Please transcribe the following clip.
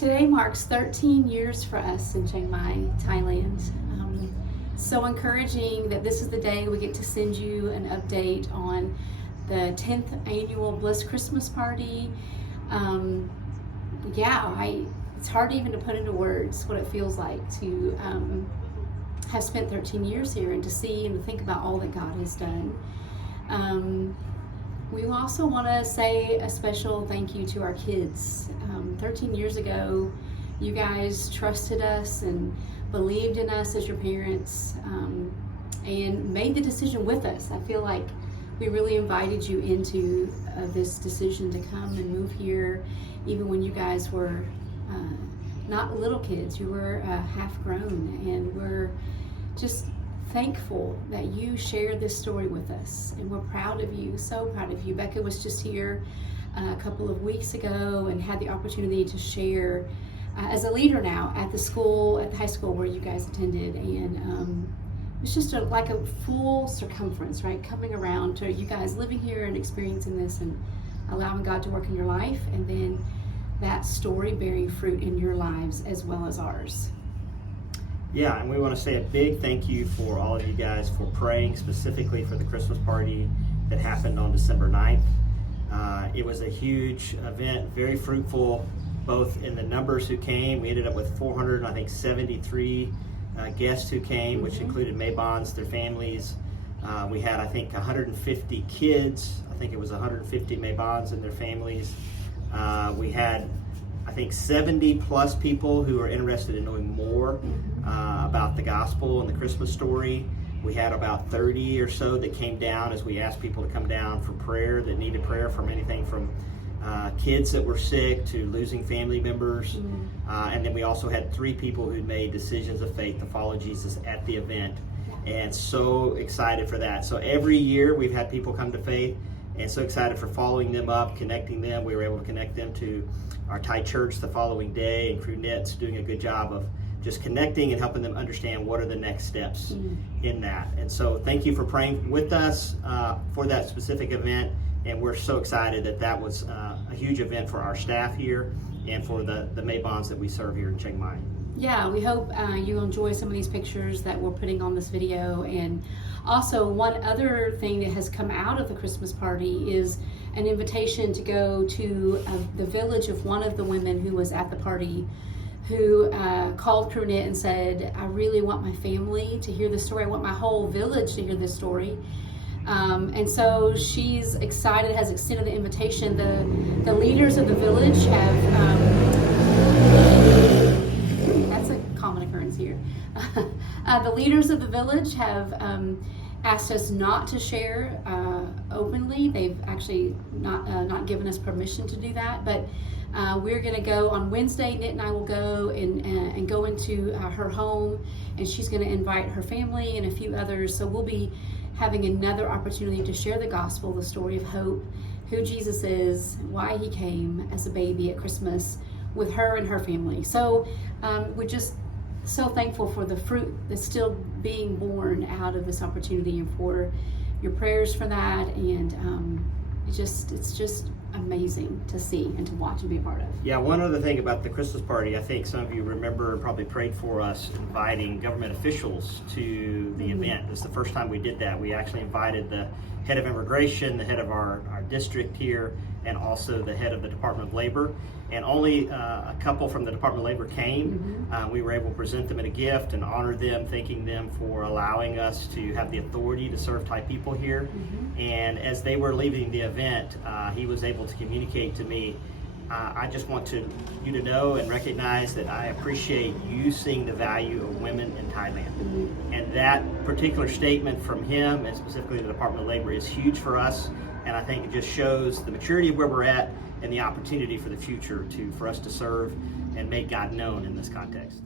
Today marks 13 years for us in Chiang Mai, Thailand. So encouraging that this is the day we get to send you an update on the 10th annual Bliss Christmas Party. It's hard even to put into words what it feels like to have spent 13 years here and to see and to think about all that God has done. We also want to say a special thank you to our kids. 13 years ago, you guys trusted us and believed in us as your parents, and made the decision with us. I feel like we really invited you into this decision to come and move here, even when you guys were not little kids. You were half grown, and we're just thankful that you shared this story with us, and we're proud of you, so proud of you. Becca was just here a couple of weeks ago and had the opportunity to share as a leader now at the school, at the high school where you guys attended, and it's just like a full circumference, right? Coming around to you guys living here and experiencing this and allowing God to work in your life, and then that story bearing fruit in your lives as well as ours. Yeah, and we want to say a big thank you for all of you guys for praying specifically for the Christmas party that happened on December 9th. It was a huge event, very fruitful, both in the numbers who came. We ended up with 473 guests who came, which included Maybons, their families. We had, I think, 150 kids. I think it was 150 Maybons and their families. We had, I think, 70 plus people who are interested in knowing more about the gospel and the Christmas story. We had about 30 or so that came down as we asked people to come down for prayer, that needed prayer from anything from kids that were sick to losing family members. And then we also had 3 people who'd made decisions of faith to follow Jesus at the event. And so excited for that. So every year we've had people come to faith, and so excited for following them up, connecting them. We were able to connect them to our Thai church the following day, and Crew Net's doing a good job of just connecting and helping them understand what are the next steps in that. And so thank you for praying with us for that specific event. And we're so excited that that was a huge event for our staff here and for the Maybons that we serve here in Chiang Mai. Yeah, we hope you enjoy some of these pictures that we're putting on this video. And also, one other thing that has come out of the Christmas party is an invitation to go to the village of one of the women who was at the party, who called Crew Net and said, I really want my family to hear this story. I want my whole village to hear this story. And so she's excited, has extended the invitation. The leaders of the village have, that's a common occurrence here. The leaders of the village have asked us not to share openly. They've actually not given us permission to do that, but we're going to go on Wednesday. Nit and I will go and go into her home, and she's going to invite her family and a few others. So we'll be having another opportunity to share the gospel, the story of hope, who Jesus is, why he came as a baby at Christmas with her and her family. So we're just so thankful for the fruit that's still being born out of this opportunity, and for your prayers for that. And it's just amazing to see and to watch and be a part of. Yeah, one other thing about the Christmas party, I think some of you remember and probably prayed for us inviting government officials to the event. This is the first time we did that. We actually invited the head of immigration, the head of our district here, and also the head of the Department of Labor. And only a couple from the Department of Labor came. We were able to present them in a gift and honor them, thanking them for allowing us to have the authority to serve Thai people here. And as they were leaving the event, he was able to communicate to me, I just want you to know and recognize that I appreciate you seeing the value of women in Thailand. And that particular statement from him, and specifically the Department of Labor, is huge for us. And I think it just shows the maturity of where we're at and the opportunity for the future for us to serve and make God known in this context.